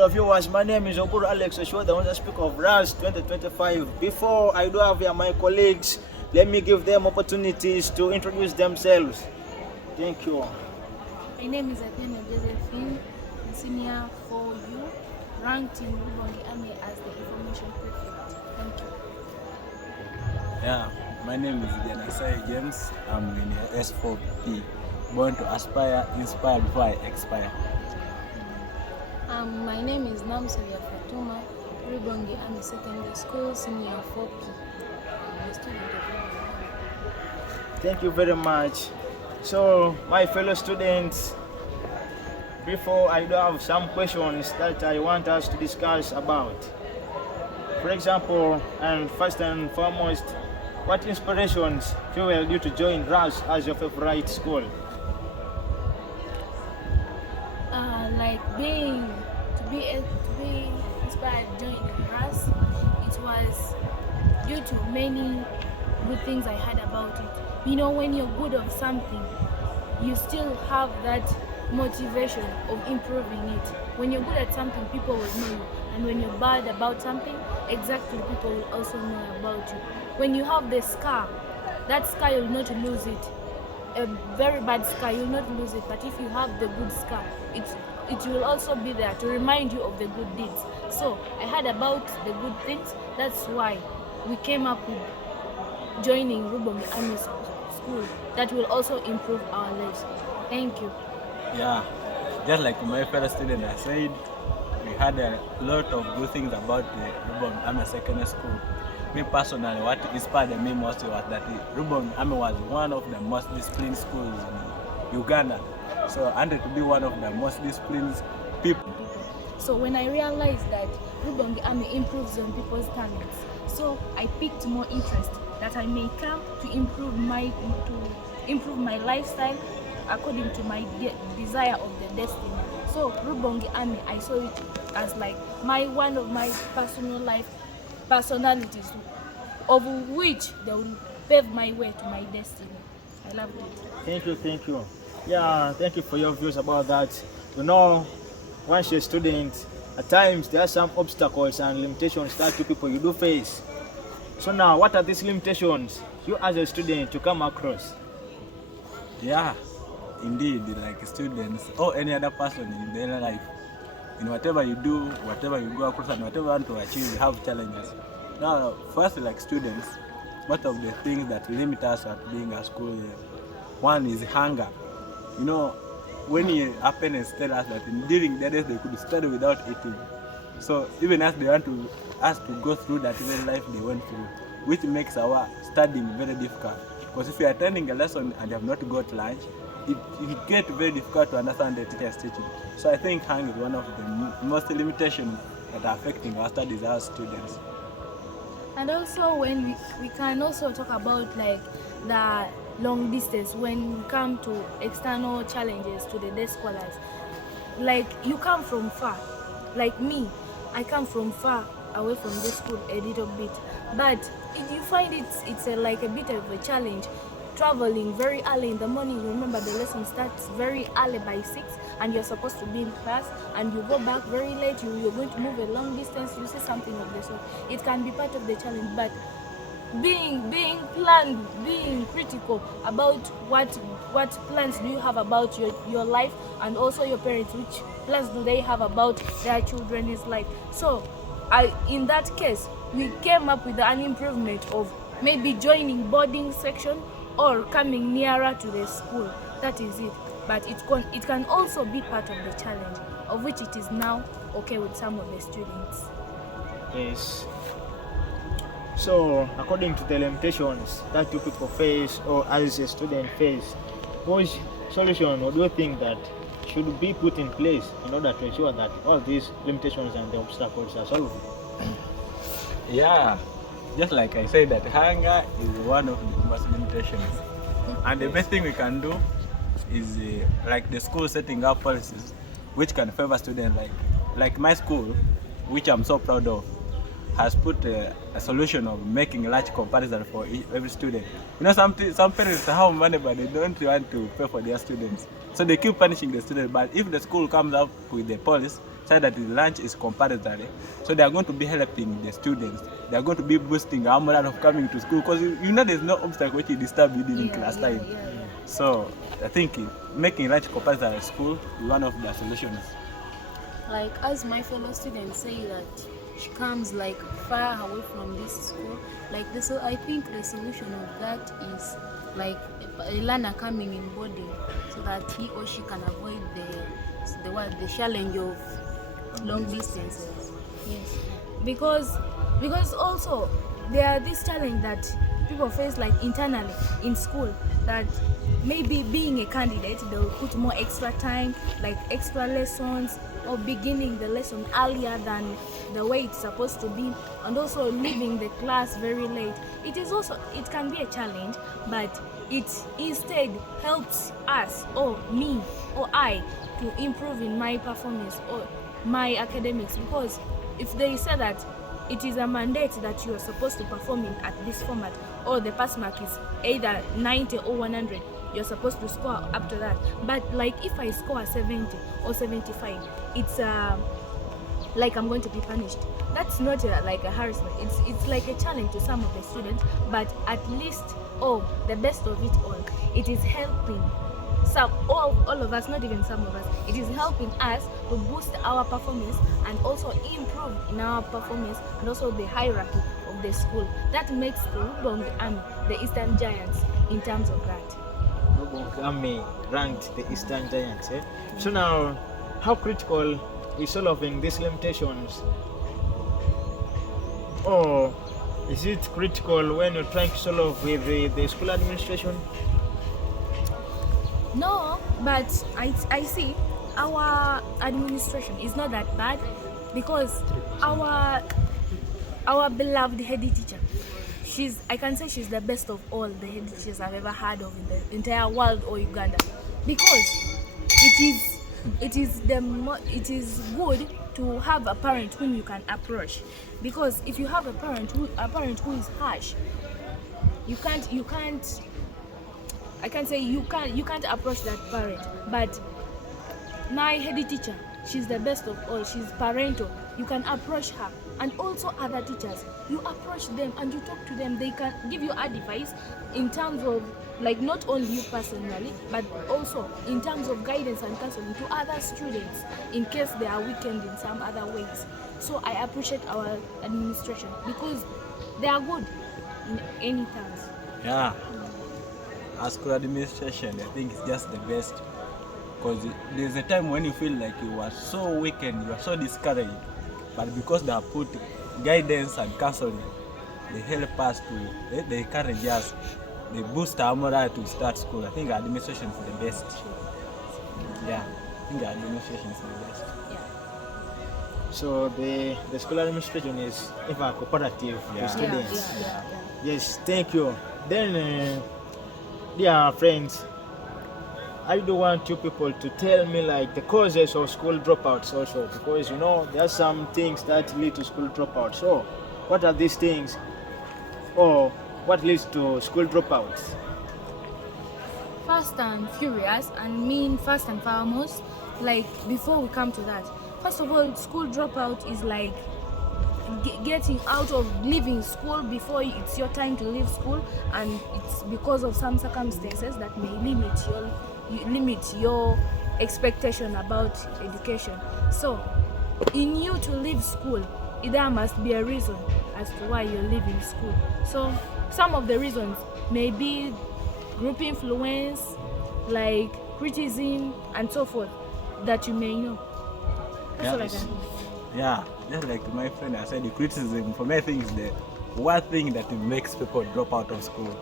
Hello viewers, my name is Okuru Alex Ochwo, the UNSA speaker of RASS 2025. Before I do have here my colleagues, let me give them opportunities to introduce themselves. Thank you. My name is Atene Josephine, senior 4U, ranked in Rubongi Army as the information prefect. Thank you. Yeah, my name is Yanasai James. I'm in S4P, born to aspire, inspire before I expire. My name is Namsoya Fatuma, Rubongi Army Secondary School, senior 4P. I'm a student of Rubongi Army. Thank you very much. So, my fellow students, before I do have some questions that I want us to discuss about. For example, and first and foremost, what inspirations fueled you to join RASS as your favorite school? To be inspired joining RASS, it was due to many good things I heard about it. You know, when you're good of something, you still have that motivation of improving it. When you're good at something, people will know you, and when you're bad about something, exactly, people will also know about you. When you have the scar, that scar, you'll not lose it. A very bad scar, you'll not lose it, but if you have the good scar, it will also be there to remind you of the good deeds. So I heard about the good things. That's why we came up with joining Rubongi Army School. That will also improve our lives. Thank you. Yeah, just like my fellow student I said, we had a lot of good things about the Rubongi Army Secondary School. Me personally, what inspired me most was that the Rubongi Army was one of the most disciplined schools in Uganda. So I wanted to be one of the most disciplined people. So when I realized that Rubongi Army improves on people's talents, so I picked more interest that I may come to improve my lifestyle according to my desire of the destiny. So Rubongi Army, I saw it as like one of my personal life personalities, of which they will pave my way to my destiny. I love it. Thank you. Yeah, thank you for your views about that. You know, once you're a student, at times there are some obstacles and limitations that you people you do face. So now, what are these limitations you as a student to come across? Yeah, indeed, like students or any other person in their life, in whatever you do, whatever you go across, and whatever you want to achieve, you have challenges. Now, first, like students, most of the things that limit us at being at school, one is hunger. You know, when our parents tell us that during their days they could study without eating, so even as they want us to go through that very life they went through, which makes our studying very difficult. Because if you are attending a lesson and you have not got lunch, it gets very difficult to understand the teacher's teaching. So I think hunger is one of the most limitations that are affecting our studies as students. And also when we can also talk about like the long distance when we come to external challenges to the day scholars. Like you come from far, like me, I come from far away from the school a little bit, but if you find it's like a bit of a challenge traveling very early in the morning. You remember the lesson starts very early by 6 and you're supposed to be in class, and you go back very late, you're going to move a long distance, you see something of the sort. It can be part of the challenge, but being planned, being critical about what plans do you have about your life, and also your parents, which plans do they have about their children's life. So in that case, we came up with an improvement of maybe joining boarding section or coming nearer to the school. That is it. But it can also be part of the challenge, of which it is now okay with some of the students. Yes. So, according to the limitations that you people face or as a student face, what solution or do you think that should be put in place in order to ensure that all these limitations and the obstacles are solved? Yeah, just like I said, that hunger is one of the most limitations. And the best thing we can do is like the school setting up policies which can favor students. Like my school, which I'm so proud of, has put a solution of making a large comparison for every student. You know, some parents have money but they don't want to pay for their students, so they keep punishing the students. But if the school comes up with the policy said that the lunch is compulsory. So they are going to be helping the students. They are going to be boosting our morale of coming to school, because you know there's no obstacle which will disturb you during class time. So I think making lunch compulsory at school is one of the solutions. Like as my fellow students say that she comes like far away from this school, like this, I think the solution of that is like a learner coming in boarding, so that he or she can avoid the challenge of long distances. Yes, because also there are this challenge that people face like internally in school, that maybe being a candidate they will put more extra time, like extra lessons, or beginning the lesson earlier than the way it's supposed to be, and also leaving the class very late. It can be a challenge, but it instead helps us, or me or I, to improve in my performance or my academics, because if they say that it is a mandate that you are supposed to perform in at this format, or the pass mark is either 90 or 100, you're supposed to score up to that. But like if I score 70 or 75, it's like I'm going to be punished. That's not like a harassment. It's like a challenge to some of the students, but at least, the best of it all, it is helping all of us, not even some of us, it is helping us to boost our performance and also improve in our performance, and also the hierarchy of the school. That makes the Rubong Army the Eastern Giants in terms of that. Rubong Army ranked the Eastern Giants. So now, how critical is solving these limitations? Or is it critical when you're trying to solve with the school administration? No, but I see our administration is not that bad, because our beloved head teacher, I can say she's the best of all the head teachers I've ever heard of in the entire world or Uganda, because it is good to have a parent whom you can approach, because if you have a parent who is harsh, you can't approach that parent. But my head teacher, she's the best of all. She's parental. You can approach her, and also other teachers. You approach them and you talk to them. They can give you advice in terms of, like, not only you personally, but also in terms of guidance and counseling to other students in case they are weakened in some other ways. So I appreciate our administration because they are good in any terms. Yeah. As school administration, I think it's just the best, because there's a time when you feel like you are so weakened, you are so discouraged, but because they have put guidance and counseling, they help us to, they encourage us, they boost our morale to start school. I think our administration is the best. Yeah, I think our administration is the best. Yeah. So the school administration is ever cooperative to students. Yes, thank you. Then, dear friends, I do want you people to tell me like the causes of school dropouts also, because you know there are some things that lead to school dropouts. So what are these things, or what leads to school dropouts? Fast and furious, and first and foremost, like before we come to that, first of all, school dropout is like getting out of leaving school before it's your time to leave school, and it's because of some circumstances that may limit your expectation about education. So in you to leave school, there must be a reason as to why you're leaving school. So some of the reasons may be group influence, like criticism and so forth, that you may know. That's all I can. Yeah, just like my friend I said, the criticism for me I think is the one thing that makes people drop out of school.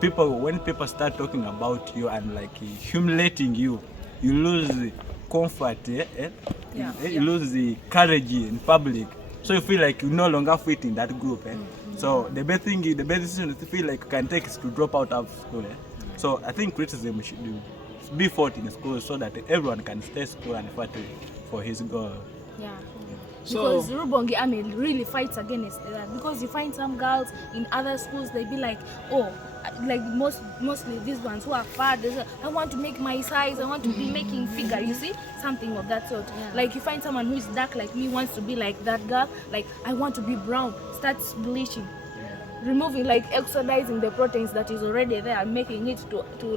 When people start talking about you and like humiliating you, you lose the comfort, you lose the courage in public. So you feel like you no longer fit in that group. So the best decision to feel like you can take is to drop out of school. So I think criticism should be fought in school so that everyone can stay school and fight for his goal. Yeah. So, because Rubongi Army really fights against that, because you find some girls in other schools, they be like, oh, like mostly these ones who are fat, they say, I want to make my size, I want to be making figure, you see, something of that sort. Like you find someone who is dark like me, wants to be like that girl, like I want to be brown, starts bleaching, removing, like exodizing the proteins that is already there, making it to